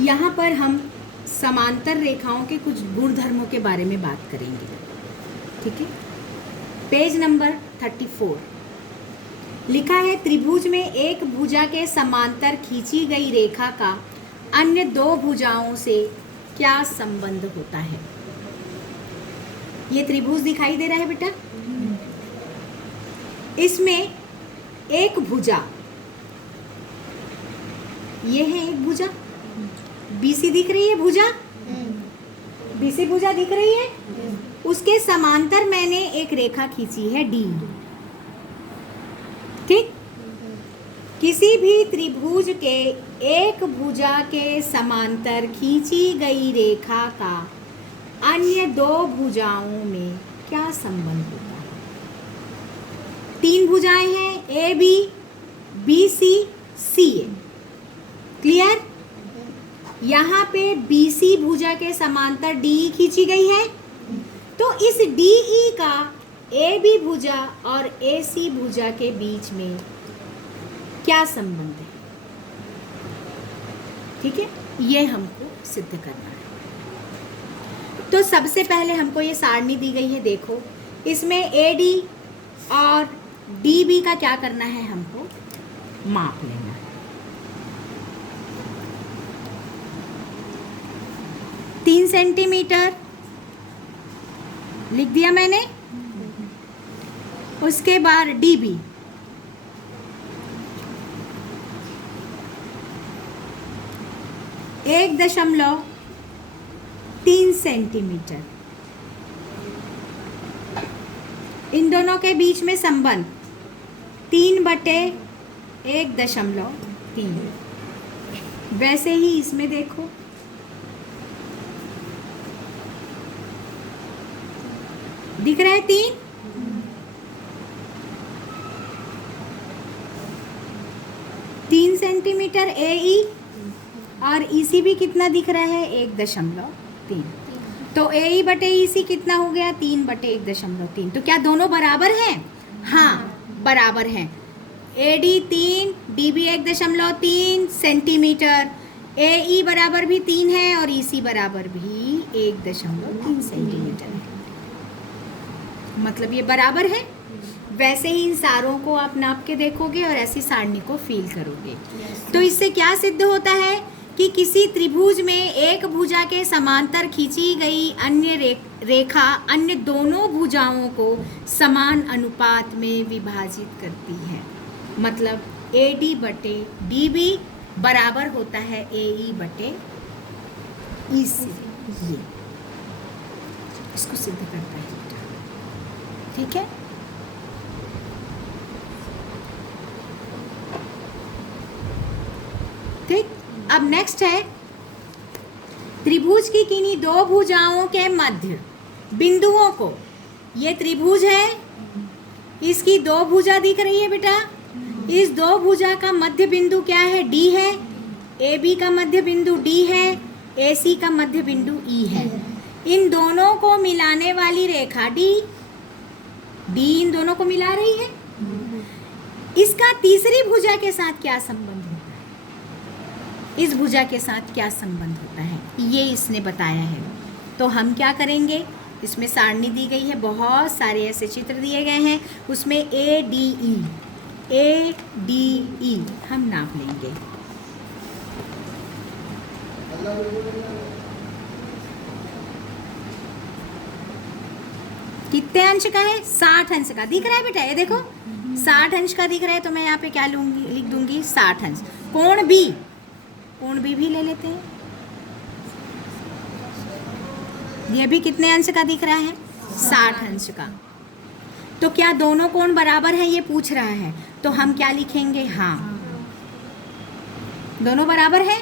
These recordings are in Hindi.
यहाँ पर हम समांतर रेखाओं के कुछ गुणधर्मों के बारे में बात करेंगे। ठीक है, पेज नंबर 34 लिखा है, त्रिभुज में एक भुजा के समांतर खींची गई रेखा का अन्य दो भुजाओं से क्या संबंध होता है। ये त्रिभुज दिखाई दे रहा है बेटा, इसमें एक भुजा, ये है एक भुजा, बीसी दिख रही है भुजा, बीसी भुजा दिख रही है, उसके समांतर मैंने एक रेखा खींची है डी। ठीक, किसी भी त्रिभुज के एक भुजा के समांतर खींची गई रेखा का अन्य दो भुजाओं में क्या संबंध होता है। तीन भुजाएं हैं, A B, B C, C A. Clear? यहाँ पे बी सी भुजा के समांतर डी खींची गई है, तो इस डी ई का ए बी भुजा और ए सी भुजा के बीच में क्या संबंध है। ठीक है, ये हमको सिद्ध करना है। तो सबसे पहले हमको ये सारणी दी गई है, देखो इसमें ए डी और डी बी का क्या करना है, हमको माप लेना है। 3 सेंटीमीटर लिख दिया मैंने। उसके बाद डी बी 1.3 सेंटीमीटर। इन दोनों के बीच में संबंध 3/1.3। वैसे ही इसमें देखो, दिख रहा है 3 सेंटीमीटर ए ई और ईसी भी कितना दिख रहा है, 1.3। तो ए ई बटे ई सी कितना हो गया, 3/1.3। तो क्या दोनों बराबर हैं? हाँ, बराबर हैं। A D 3, D B 1.3 centimetre, A E बराबर भी 3 है और ई सी बराबर भी 1.3 सेंटीमीटर है। मतलब ये बराबर है। वैसे ही इन सारों को आप नाप के देखोगे और ऐसी सारणी को फील करोगे। तो इससे क्या सिद्ध होता है कि किसी त्रिभुज में एक भुजा के समांतर खींची गई अन्य रेखा अन्य दोनों भुजाओं को समान अनुपात में विभाजित करती है। मतलब ए डी बटे डी बी बराबर होता है ए ई बटे ई सी। ये इसको सिद्ध करता है। ठीक है, ठीक। अब नेक्स्ट है, त्रिभुज की किन्हीं दो भुजाओं के मध्य बिंदुओं को, ये त्रिभुज है, इसकी दो भुजा दिख रही है बेटा, इस दो भुजा का मध्य बिंदु क्या है, डी है, ए बी का मध्य बिंदु डी है, ए सी का मध्य बिंदु ई है। इन दोनों को मिलाने वाली रेखा डी इन दोनों को मिला रही है। इसका तीसरी भुजा के साथ क्या संबंध होता है, इस भुजा के साथ क्या संबंध होता है, ये इसने बताया है। तो हम क्या करेंगे, इसमें सारणी दी गई है, बहुत सारे ऐसे चित्र दिए गए हैं, उसमें ए डी ई हम नाप लेंगे। कितने अंश का है, 60 अंश का दिख रहा है बेटा, ये देखो 60 अंश का दिख रहा है। तो मैं यहाँ पे क्या लूंगी, लिख दूंगी 60 अंश। कोण बी भी ले लेते हैं, ये भी कितने अंश का दिख रहा है, 60 अंश का। तो क्या दोनों कोण बराबर है, ये पूछ रहा है। तो हम क्या लिखेंगे, हाँ दोनों बराबर है।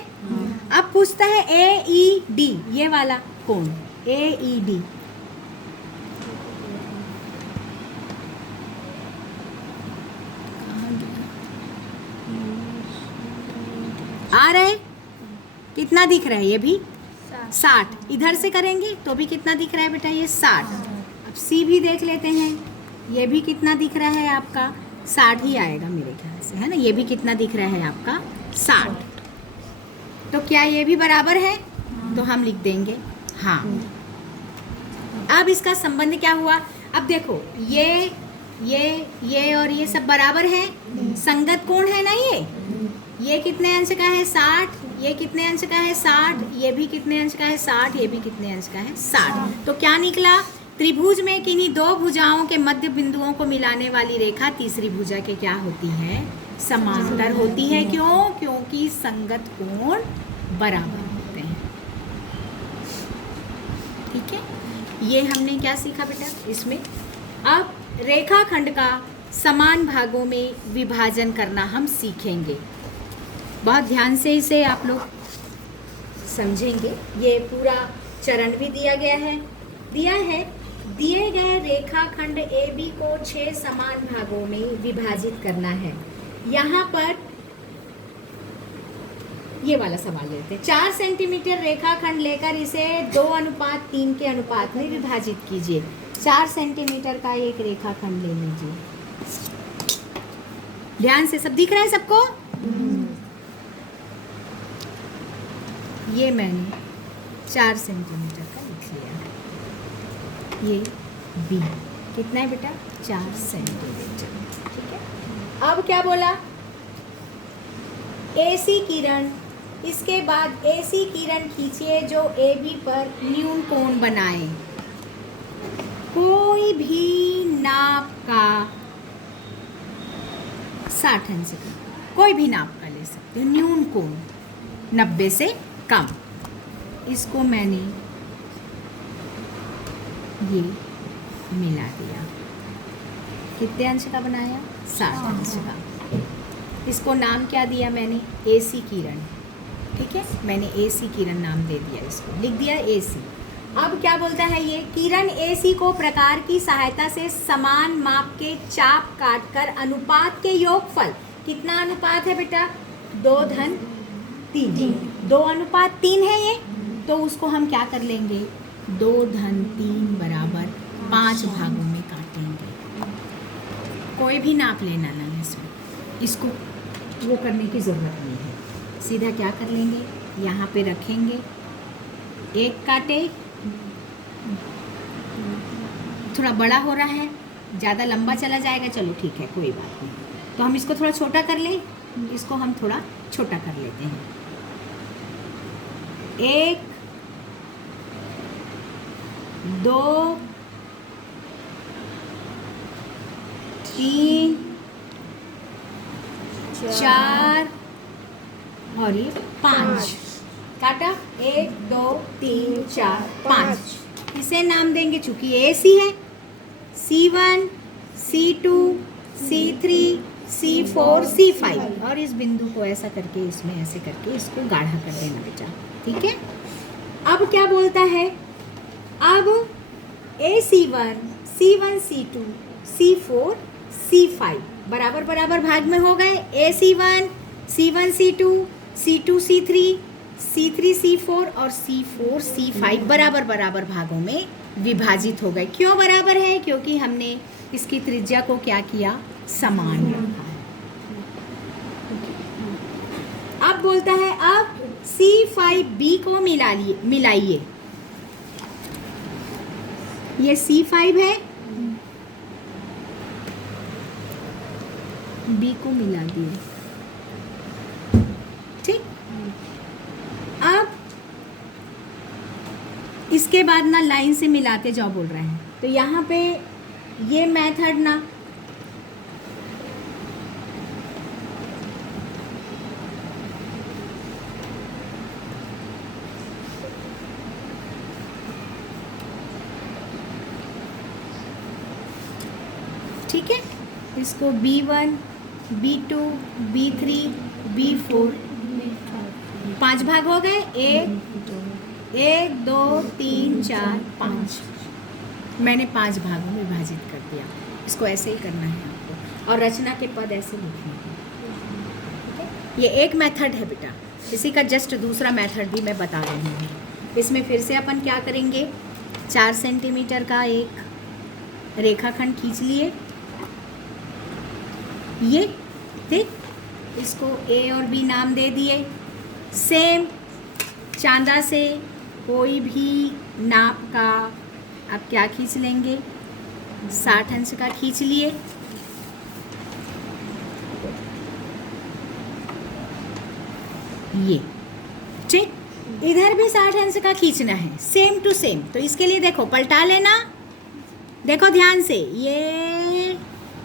अब पूछता है ए ई डी, ये वाला कोण ए ई डी, आ रहे, कितना दिख रहा है, ये भी 60। इधर से करेंगे तो भी कितना दिख रहा है बेटा, ये 60। अब सी भी देख लेते हैं, ये भी कितना दिख रहा है आपका, 60 ही आएगा मेरे ख्याल से, है ना। ये भी कितना दिख रहा है आपका, 60। तो क्या ये भी बराबर है? तो हम लिख देंगे हाँ। अब इसका संबंध क्या हुआ? अब देखो ये और ये सब बराबर है, संगत कोण है ना। ये कितने अंश का है? 60। ये कितने अंश का है? 60। ये भी कितने अंश का है? 60। ये भी कितने अंश का है? 60। तो क्या निकला? त्रिभुज में किन्हीं दो भुजाओं के मध्य बिंदुओं को मिलाने वाली रेखा तीसरी भुजा के क्या होती है? समांतर होती है। क्यों? क्योंकि संगत कोण बराबर होते हैं। ठीक है, ये हमने क्या सीखा बेटा इसमें? अब रेखाखंड का समान भागों में विभाजन करना हम सीखेंगे। बहुत ध्यान से इसे आप लोग समझेंगे। ये पूरा चरण भी दिया है। दिए गए रेखाखंड AB को 6 समान भागों में विभाजित करना है। यहाँ पर ये वाला सवाल लेते हैं। 4 सेंटीमीटर रेखाखंड लेकर इसे 2:3 के अनुपात में विभाजित कीजिए। 4 सेंटीमीटर का एक रेखाखंड ले लीजिए। ध्यान से, सब दिख रहा है सबको? ये मैंने 4 सेंटीमीटर का लिख लिया। ये B कितना है बेटा? 4 सेंटीमीटर। ठीक है, अब क्या बोला? AC किरण, इसके बाद AC किरण खींचिए जो AB पर न्यून कोण बनाए। कोई भी नाप का 60 अंश का, कोई भी नाप का ले सकते हो। न्यून कोण 90 से कम। इसको मैंने ये मिला दिया। कितने अंश का बनाया? 60 अंश का। इसको नाम क्या दिया मैंने? AC किरण। ठीक है, मैंने AC किरण नाम दे दिया, इसको लिख दिया AC। अब क्या बोलता है ये? किरण AC को प्रकार की सहायता से समान माप के चाप काटकर अनुपात के योगफल, कितना अनुपात है बेटा? 2:3। 2:3 है ये, तो उसको हम क्या कर लेंगे? 2:3 बराबर 5 भागों में काटेंगे। कोई भी नाप लेना ना इसमें, इसको वो करने की ज़रूरत नहीं है। सीधा क्या कर लेंगे? यहाँ पे रखेंगे, एक काटे। थोड़ा बड़ा हो रहा है, ज़्यादा लंबा चला जाएगा, चलो ठीक है कोई बात नहीं। तो हम इसको थोड़ा छोटा कर लें, इसको हम थोड़ा छोटा कर लेते हैं। 1 2 3 4 और ये 5 काटा। 1 2 3 4 5। इसे नाम देंगे, चूंकि AC है, C1 C2 C3 C4 C5। और इस बिंदु को ऐसा करके, इसमें ऐसे करके इसको गाढ़ा कर देना बेटा। ठीक है, अब क्या बोलता है? अब AC1 C1 C2 C4 C5 बराबर बराबर भाग में हो गए। AC1 C1 C2 C2 C3 C3 C4 और C4 C5 बराबर बराबर भागों में विभाजित हो गए। क्यों बराबर है? क्योंकि हमने इसकी त्रिज्या को क्या किया? समान रखा है। अब बोलता है अब C5B को मिलाइए। ये C5 है, B को मिला दिए। ठीक, अब इसके बाद ना लाइन से मिलाते जाओ बोल रहे हैं, तो यहाँ पे ये मेथड ना ठीक है, इसको B1 B2 B3 B4 5 भाग हो गए। 1 2 3 4 5 मैंने 5 भागों में विभाजित कर दिया। इसको ऐसे ही करना है आपको, और रचना के पद ऐसे लिखने हैं। ये एक मेथड है बेटा, इसी का जस्ट दूसरा मेथड भी मैं बता रही हूँ। इसमें फिर से अपन क्या करेंगे? 4 सेंटीमीटर का एक रेखाखंड खींच लिए। ये ठीक, इसको A और B नाम दे दिए। सेम चांदा से कोई भी नाप का आप क्या खींच लेंगे, 60 अंश का खींच लिए। ये ठीक, इधर भी 60 अंश का खींचना है, सेम टू सेम। तो इसके लिए देखो पलटा लेना, देखो ध्यान से, ये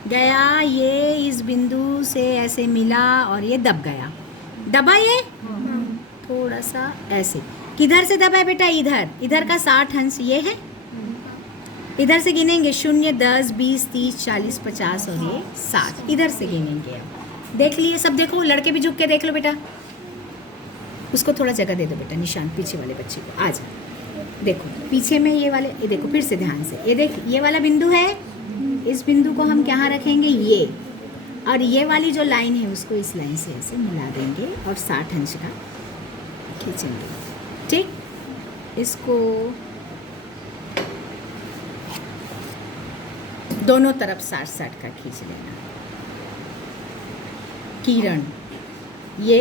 गया, ये इस बिंदु से ऐसे मिला और ये दब गया, दबा ये थोड़ा सा ऐसे, किधर से दबा है बेटा, इधर, इधर का 60 अंश ये है, इधर से गिनेंगे 0, 10, 20, 30, 40, 50 और ये 60, इधर से गिनेंगे। अब देख लिए सब, देखो लड़के भी झुक के देख लो बेटा, उसको थोड़ा जगह दे दो बेटा, निशान पीछे वाले बच्चे को, आ जा, देखो पीछे में ये वाले, ये देखो फिर से ध्यान से, ये देख, ये वाला बिंदु है, इस बिंदु को हम कहाँ रखेंगे, ये, और ये वाली जो लाइन है उसको इस लाइन से ऐसे मिला देंगे और 60 अंश का खींचेंगे, ठीक। इसको दोनों तरफ 60-60 का खींच लेना। किरण, ये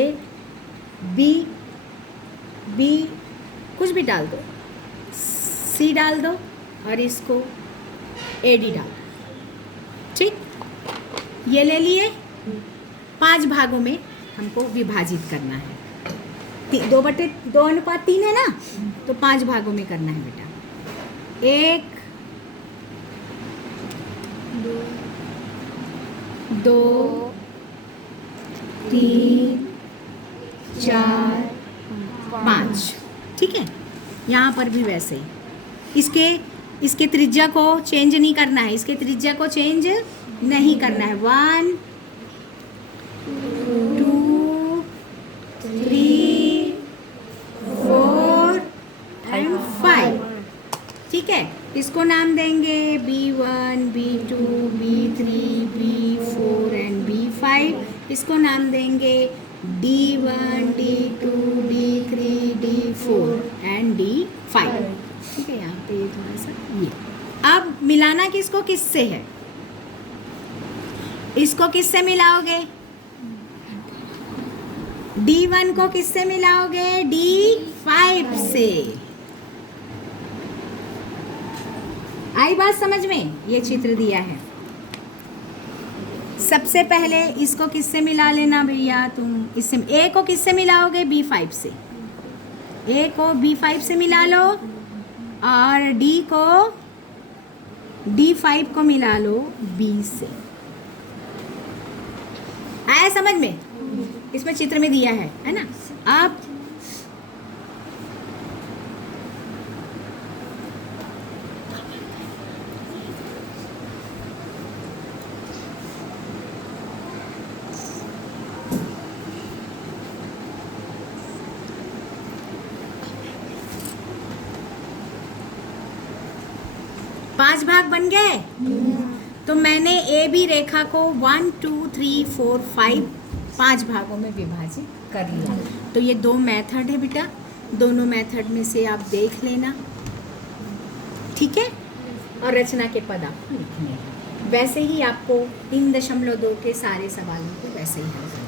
बी कुछ भी डाल दो, सी डाल दो और इसको एडी डाल दो, ठीक। ये ले लिए, 5 भागों में हमको विभाजित करना है, 2/2 है ना, तो 5 भागों में करना है बेटा, 1, 2, 3, 4, 5, ठीक है। यहाँ पर भी वैसे ही, इसके त्रिज्या को चेंज नहीं करना है, इसके त्रिज्या को चेंज नहीं करना है, 1, 2, 3, 4 एंड 5, ठीक है। इसको नाम देंगे B1, B2, B3, B4 and B5। इसको नाम देंगे D1, D2, D3, D4 and D5, ठीक है। यहाँ पे थोड़ा सा ये, अब मिलाना किसको किससे है, इसको किससे मिलाओगे, D1 को किससे मिलाओगे, D5 से। आई बात समझ में, ये चित्र दिया है। सबसे पहले इसको किससे मिला लेना भैया, तुम इससे, ए को किससे मिलाओगे, B5 से, ए को B5 से मिला लो और D को D5 को मिला लो B से। आया समझ में, इसमें चित्र में दिया है ना। अब पांच भाग बन गए, तो मैंने ए बी रेखा को 1, 2, 3, 4, 5 भागों में विभाजित कर लिया। तो ये 2 मेथड है बेटा, दोनों मेथड में से आप देख लेना, ठीक है। और रचना के पद आपको लिखने हैं, वैसे ही आपको 3.2 के सारे सवालों को वैसे ही हल करना है।